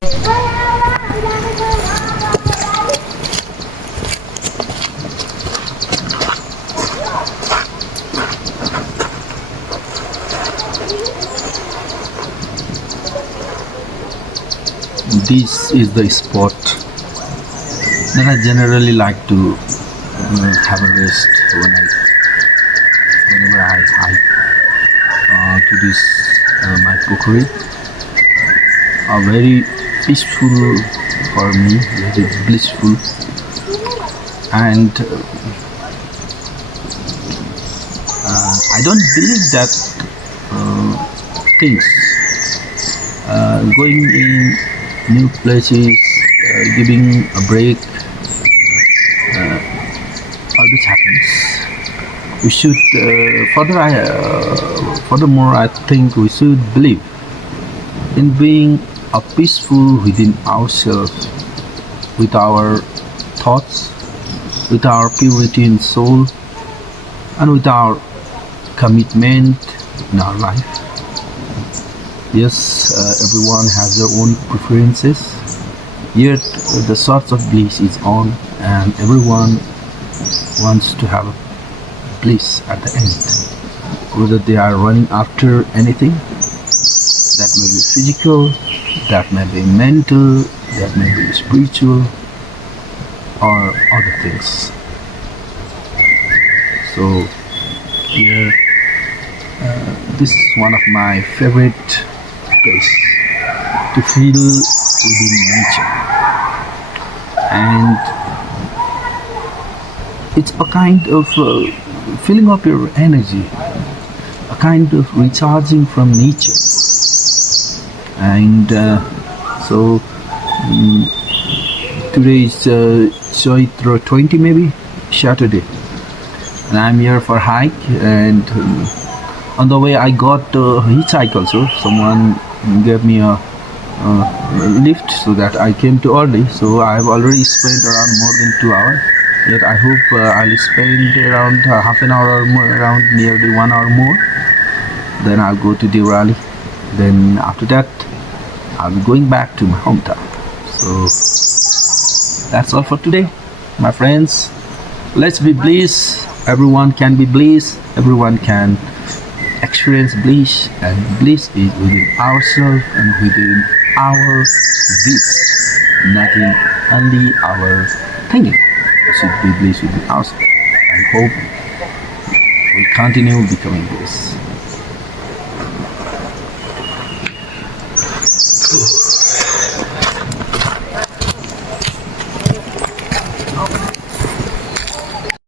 This is the spot that I generally like to have a rest whenever I hike to this Maipokhari. Very peaceful for me, very blissful, and I don't believe that things going in new places, giving a break, always happens. We should furthermore, I think we should believe in being a peaceful within ourselves, with our thoughts, with our purity in soul, and with our commitment in our life. Yes, everyone has their own preferences, yet the source of bliss is on, and everyone wants to have a bliss at the end. Whether they are running after anything, that may be physical, that may be mental, that may be spiritual, or other things. So here, this is one of my favorite place to feel within nature, and it's a kind of filling up your energy, a kind of recharging from nature. And so today is Chaitra 20, maybe Saturday, and I'm here for hike. And on the way I got a hitchhike also. Someone gave me a lift, so that I came too early. So I have already spent around more than 2 hours. Yet I hope I'll spend around half an hour or more, around nearly 1 hour more. Then I'll go to the rally. Then after that, I'll be going back to my hometown. So that's all for today, my friends. Let's be bliss. Everyone can be bliss. Everyone can experience bliss, and bliss is within ourselves and within our deeds, nothing, only our thinking. We should be bliss within ourselves, and hope we continue becoming bliss.